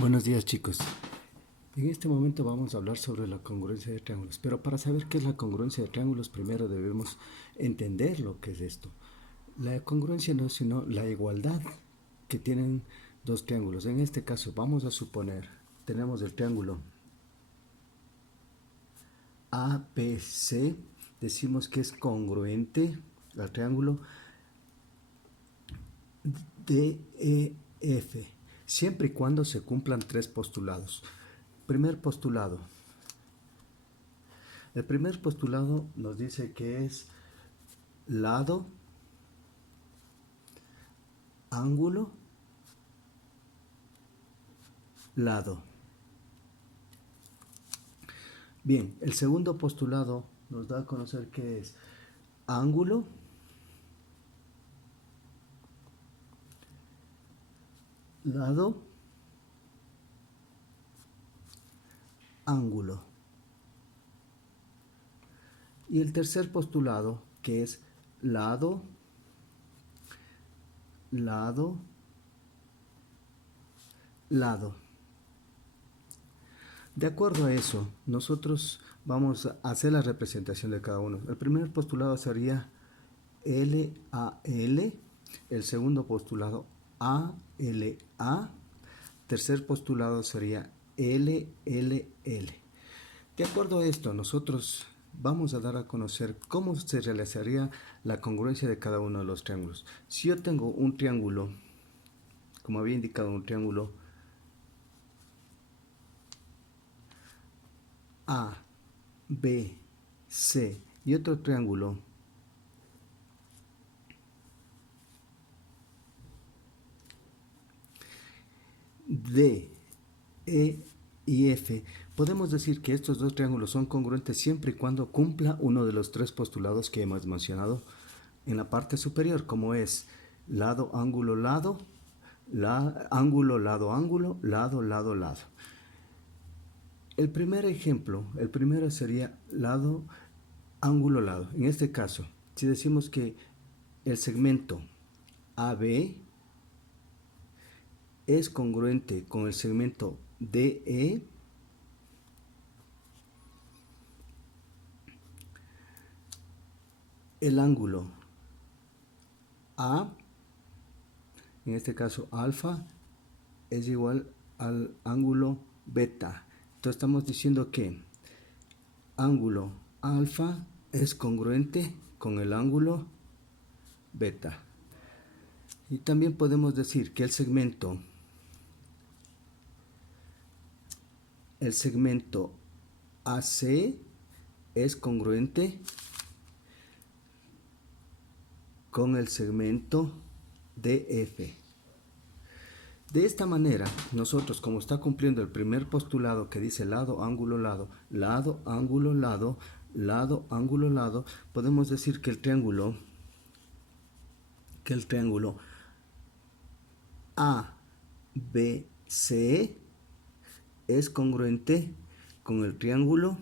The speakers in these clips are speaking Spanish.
Buenos días, chicos. En este momento vamos a hablar sobre la congruencia de triángulos, pero para saber qué es la congruencia de triángulos primero debemos entender lo que es esto. La congruencia no es sino la igualdad que tienen dos triángulos. En este caso vamos a suponer, tenemos el triángulo ABC, decimos que es congruente al triángulo DEF, siempre y cuando se cumplan tres postulados. Primer postulado. El primer postulado nos dice que es lado, ángulo, lado. Bien, el segundo postulado nos da a conocer que es ángulo, lado, ángulo. Y el tercer postulado que es lado, lado, lado. De acuerdo a eso, nosotros vamos a hacer la representación de cada uno. El primer postulado sería LAL, el segundo postulado ALA, tercer postulado sería LLL. De acuerdo a esto, nosotros vamos a dar a conocer cómo se realizaría la congruencia de cada uno de los triángulos. Si yo tengo un triángulo, como había indicado, un triángulo A, B, C y otro triángulo D, E y F, podemos decir que estos dos triángulos son congruentes siempre y cuando cumpla uno de los tres postulados que hemos mencionado en la parte superior, como es lado, ángulo, lado, ángulo, lado, ángulo, lado, lado, lado. El primer ejemplo, el primero sería lado, ángulo, lado. En este caso, si decimos que el segmento AB es congruente con el segmento DE, el ángulo A, en este caso alfa, es igual al ángulo beta. Entonces estamos diciendo que ángulo alfa es congruente con el ángulo beta. Y también podemos decir que el segmento AC es congruente con el segmento DF. De esta manera, nosotros, como está cumpliendo el primer postulado que dice lado, ángulo, lado, lado, ángulo, lado, lado, ángulo, lado, podemos decir que el triángulo ABC es congruente con el triángulo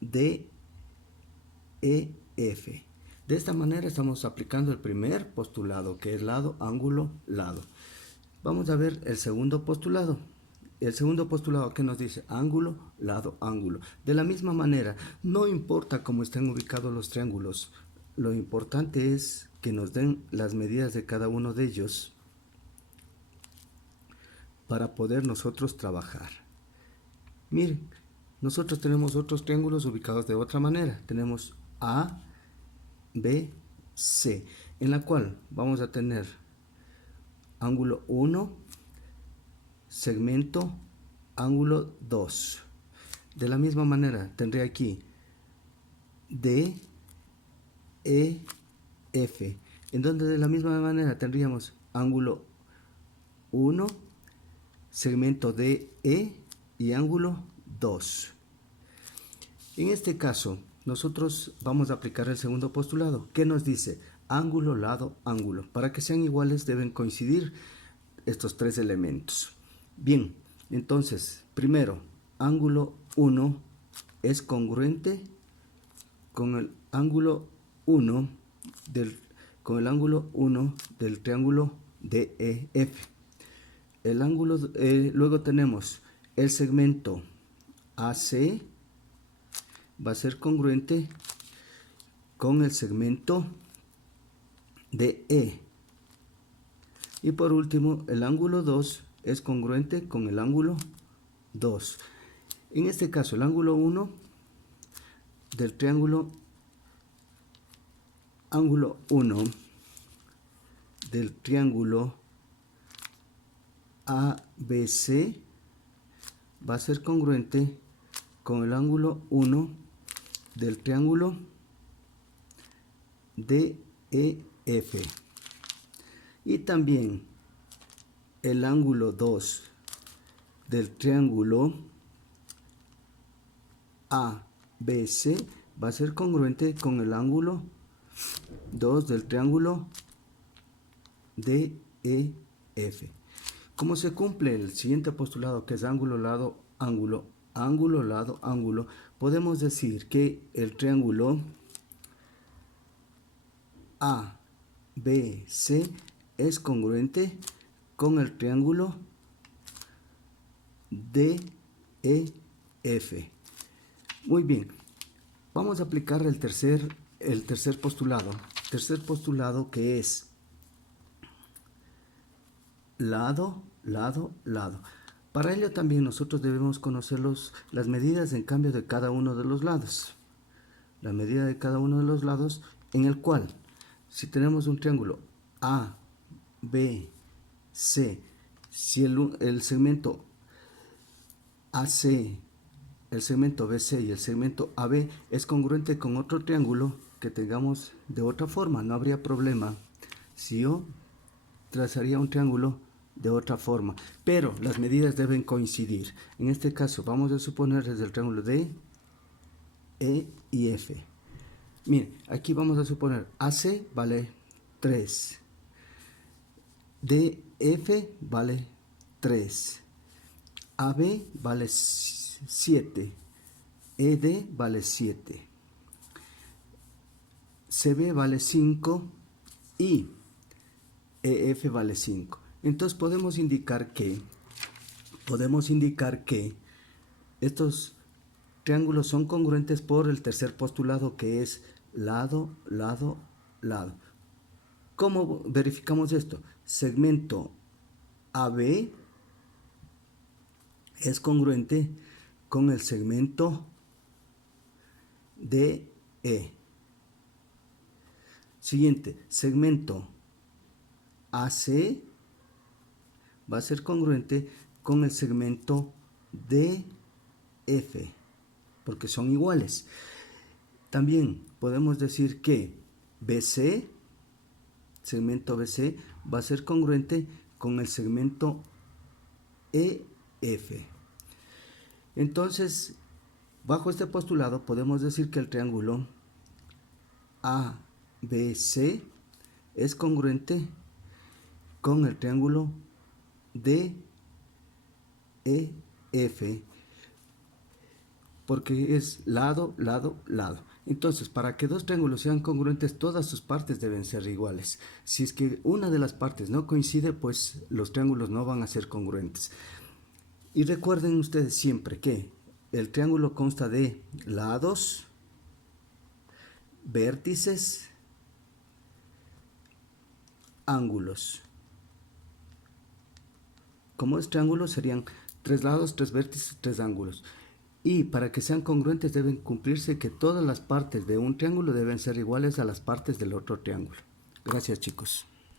DEF. De esta manera estamos aplicando el primer postulado, que es lado, ángulo, lado. Vamos a ver el segundo postulado. El segundo postulado que nos dice ángulo, lado, ángulo. De la misma manera, no importa cómo estén ubicados los triángulos, lo importante es que nos den las medidas de cada uno de ellos para poder nosotros trabajar. Miren, nosotros tenemos otros triángulos ubicados de otra manera. Tenemos A, B, C, en la cual vamos a tener ángulo 1, segmento, ángulo 2. De la misma manera tendré aquí D, E, F, en donde de la misma manera tendríamos ángulo 1, segmento DE y ángulo 2. En este caso, nosotros vamos a aplicar el segundo postulado, que nos dice ángulo, lado, ángulo. Para que sean iguales deben coincidir estos tres elementos. Bien, entonces, primero, ángulo 1 es congruente con el ángulo 1 del triángulo DEF. el ángulo, luego tenemos el segmento AC va a ser congruente con el segmento DE. Y por último, el ángulo 2 es congruente con el ángulo 2. En este caso, el ángulo 1 del ángulo 1 del triángulo ABC va a ser congruente con el ángulo 1 del triángulo DEF. Y también el ángulo 2 del triángulo ABC va a ser congruente con el ángulo 2 del triángulo DEF. ¿Cómo se cumple el siguiente postulado, que es ángulo, lado, ángulo, ángulo, lado, ángulo? Podemos decir que el triángulo ABC es congruente con el triángulo DEF. Muy bien, vamos a aplicar el tercer postulado. Tercer postulado, que es lado, lado, lado. Para ello también nosotros debemos conocer las medidas en cambio de cada uno de los lados. La medida de cada uno de los lados, en el cual, si tenemos un triángulo A, B, C, si el segmento AC, el segmento BC y el segmento AB es congruente con otro triángulo que tengamos de otra forma, no habría problema si yo trazaría un triángulo de otra forma, pero las medidas deben coincidir. En este caso vamos a suponer desde el triángulo D, E y F. Miren, aquí vamos a suponer AC vale 3, DF vale 3, AB vale 7, ED vale 7, CB vale 5 y EF vale 5. Entonces podemos indicar que estos triángulos son congruentes por el tercer postulado, que es lado, lado, lado. ¿Cómo verificamos esto? Segmento AB es congruente con el segmento DE. Siguiente, segmento AC va a ser congruente con el segmento DF, porque son iguales. También podemos decir que BC, segmento BC, va a ser congruente con el segmento EF. Entonces, bajo este postulado podemos decir que el triángulo ABC es congruente con el triángulo DEF, porque es lado, lado, lado. Entonces, para que dos triángulos sean congruentes, todas sus partes deben ser iguales. Si es que una de las partes no coincide, pues los triángulos no van a ser congruentes. Y recuerden ustedes siempre que el triángulo consta de lados, vértices, ángulos. Como es triángulo, serían 3 lados, 3 vértices, 3 ángulos. Y para que sean congruentes deben cumplirse que todas las partes de un triángulo deben ser iguales a las partes del otro triángulo. Gracias, chicos.